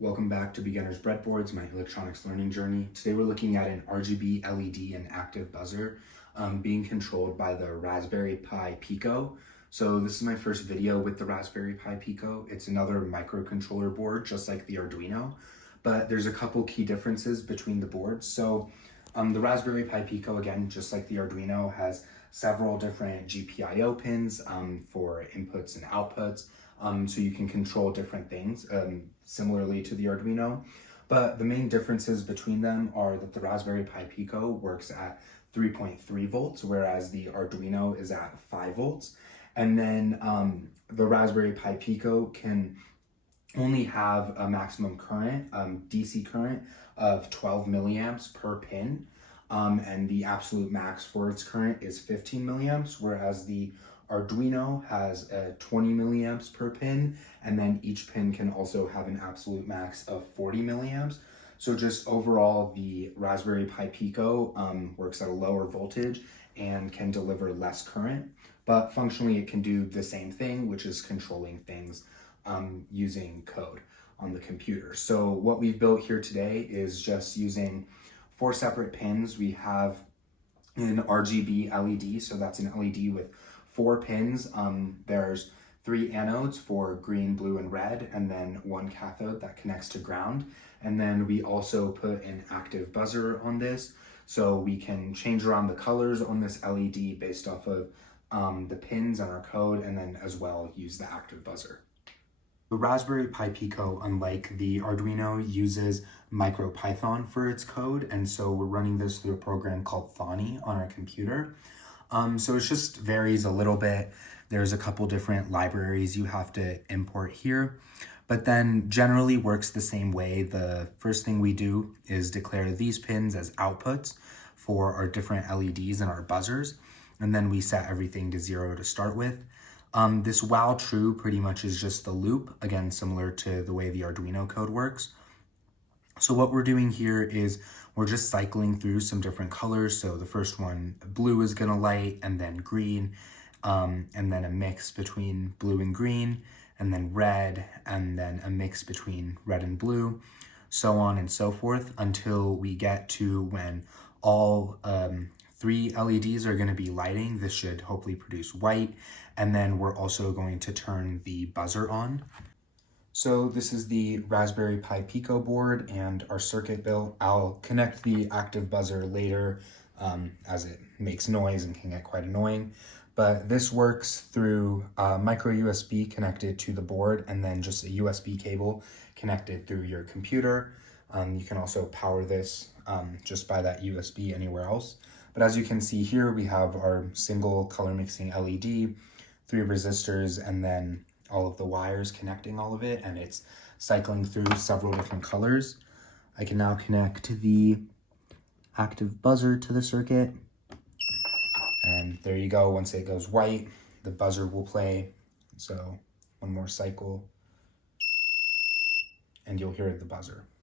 Welcome back to Beginner's Breadboards, my electronics learning journey. Today we're looking at an RGB LED and active buzzer being controlled by the Raspberry Pi Pico. So this is my first video with the Raspberry Pi Pico. It's another microcontroller board, just like the Arduino, but there's a couple key differences between the boards. So the Raspberry Pi Pico, again, just like the Arduino, has several different GPIO pins for inputs and outputs. So you can control different things similarly to the Arduino. But the main differences between them are that the Raspberry Pi Pico works at 3.3 volts, whereas the Arduino is at 5 volts. And then the Raspberry Pi Pico can only have a maximum current, DC current, of 12 milliamps per pin. And the absolute max for its current is 15 milliamps, whereas the Arduino has 20 milliamps per pin, and then each pin can also have an absolute max of 40 milliamps. So just overall, the Raspberry Pi Pico works at a lower voltage and can deliver less current, but functionally it can do the same thing, which is controlling things using code on the computer. So what we've built here today is just using 4 separate pins. We have an RGB LED, so that's an LED with 4 pins. There's 3 anodes for green, blue, and red, and then 1 cathode that connects to ground. And then we also put an active buzzer on this, so we can change around the colors on this LED based off of the pins and our code, and then as well use the active buzzer. The Raspberry Pi Pico, unlike the Arduino, uses MicroPython for its code, and so we're running this through a program called Thonny on our computer. So it just varies a little bit. There's a couple different libraries you have to import here, but then generally works the same way. The first thing we do is declare these pins as outputs for our different LEDs and our buzzers, and then we set everything to 0 to start with. This while true pretty much is just the loop, again, similar to the way the Arduino code works. So what we're doing here is we're just cycling through some different colors. So the first one, blue, is gonna light, and then green, and then a mix between blue and green, and then red, and then a mix between red and blue, so on and so forth, until we get to when all 3 LEDs are gonna be lighting. This should hopefully produce white, and then we're also going to turn the buzzer on. So this is the Raspberry Pi Pico board and our circuit built. I'll connect the active buzzer later as it makes noise and can get quite annoying. But this works through micro USB connected to the board, and then just a USB cable connected through your computer. You can also power this just by that USB anywhere else. But as you can see here, we have our single color mixing LED, 3 resistors, and then all of the wires connecting all of it, and it's cycling through several different colors. I can now connect the active buzzer to the circuit, and there you go. Once it goes white, the buzzer will play. So one more cycle, and you'll hear the buzzer.